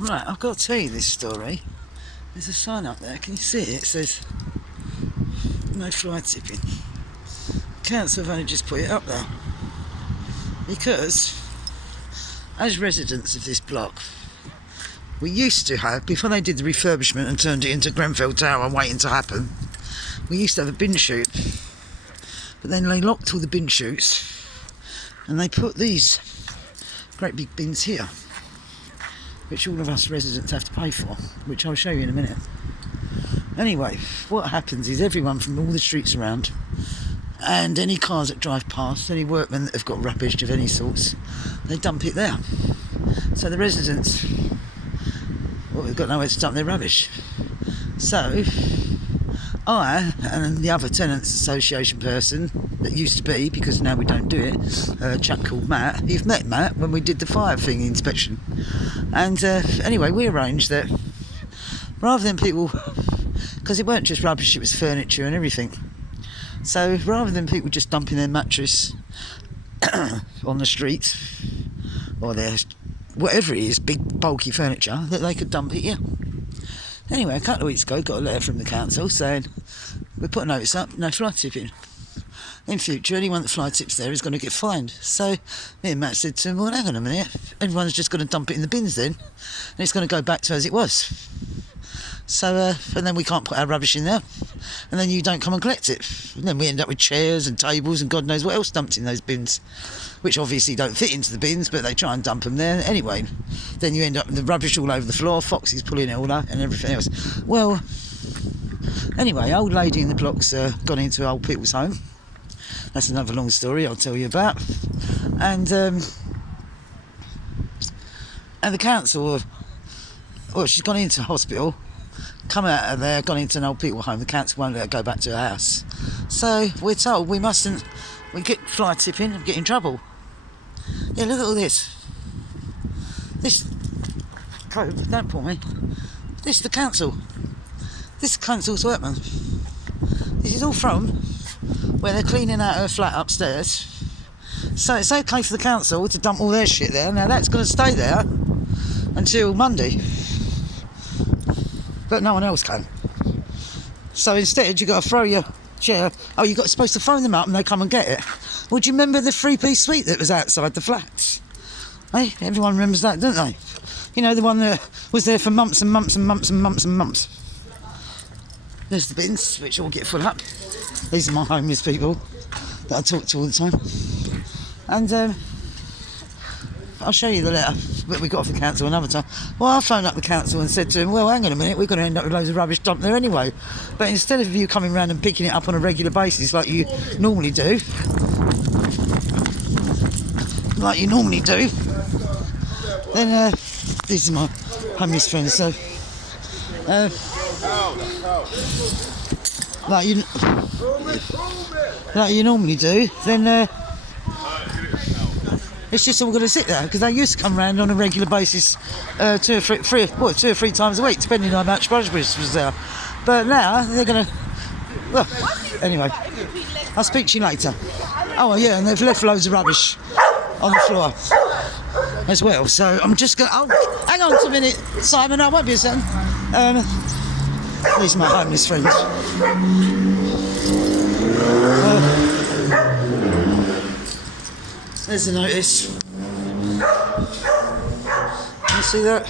Right, I've got to tell you this story. There's a sign up there, can you see it? It says no fly tipping. Council have only just put it up there because as residents of this block, we used to have, before they did the refurbishment and turned it into Grenfell Tower waiting to happen, we used to have a bin chute, but then they locked all the bin chutes and they put these great big bins here, which all of us residents have to pay for, which I'll show you in a minute. Anyway, what happens is everyone from all the streets around and any cars that drive past, any workmen that have got rubbish of any sorts, they dump it there. So the residents, well, they've got nowhere to dump their rubbish. So I and the other tenants association person that used to be, because now we don't do it, a chap called Matt. You've met Matt when we did the fire thing inspection. And anyway, we arranged that rather than people, because it weren't just rubbish, it was furniture and everything. So rather than people just dumping their mattress on the streets, or their whatever it is, big bulky furniture, that they could dump it here. Anyway, a couple of weeks ago, got a letter from the council saying we put a notice up, no fly tipping. In future, anyone that fly tips there is going to get fined. So me and Matt said to him, well, hang on a minute, everyone's just going to dump it in the bins then, and it's going to go back to as it was. So, and then we can't put our rubbish in there, and then you don't come and collect it. And then we end up with chairs and tables and God knows what else dumped in those bins, which obviously don't fit into the bins, but they try and dump them there anyway. Then you end up with the rubbish all over the floor, foxes pulling it all up and everything else. Well, anyway, old lady in the block's gone into old people's home. That's another long story I'll tell you about. And the council, well, she's gone into hospital, come out of there, gone into an old people home. The council won't let her go back to her house. So we're told we mustn't, we get fly tipping and get in trouble. Yeah, look at all this. This, don't pull me. This is the council. This is council's workmen. This is all from where they're cleaning out her flat upstairs. So it's okay for the council to dump all their shit there. Now that's going to stay there until Monday. But no one else can. So instead, you've got to throw your chair. Oh, you're supposed to phone them up and they come and get it. Well, do you remember the three-piece suite that was outside the flats? Hey, everyone remembers that, don't they? You know, the one that was there for months and months and months and months and months. There's the bins, which all get full up. These are my homeless people that I talk to all the time. And I'll show you the letter that we got off the council another time. Well, I phoned up the council and said to them, well, hang on a minute, we're going to end up with loads of rubbish dumped there anyway. But instead of you coming round and picking it up on a regular basis like you normally do, then these are my homeless friends. So, like you normally do, then it's just all going to sit there, because they used to come round on a regular basis 2 or 3 times a week, depending on how much rubbish was there. But now they're going to, well, anyway, I'll speak to you later. Oh yeah, and they've left loads of rubbish on the floor as well. So I'm just going to, oh, hang on a minute, Simon, I won't be a second. These are my homeless friends. There's the notice. Can you see that?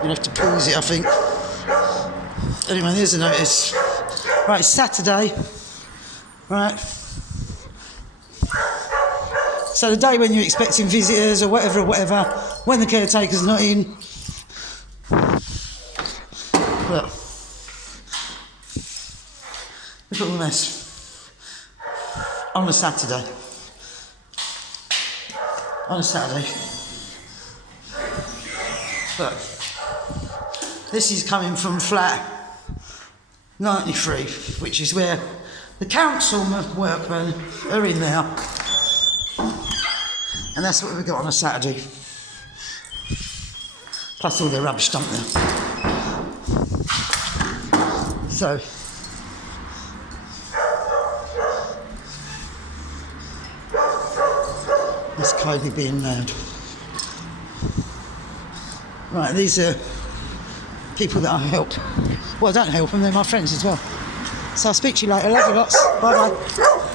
You'll have to pause it, I think. Anyway, there's the notice. Right, it's Saturday. Right. So the day when you're expecting visitors or whatever, when the caretaker's not in. Look. Look at all this. On a Saturday. Look. This is coming from flat 93, which is where the council workmen are in now. And that's what we've got on a Saturday. Plus all their rubbish dumped there. So, that's Kobe being loud. Right, these are people that I help. Well, I don't help them, they're my friends as well. So I'll speak to you later. Love you lots. Bye bye.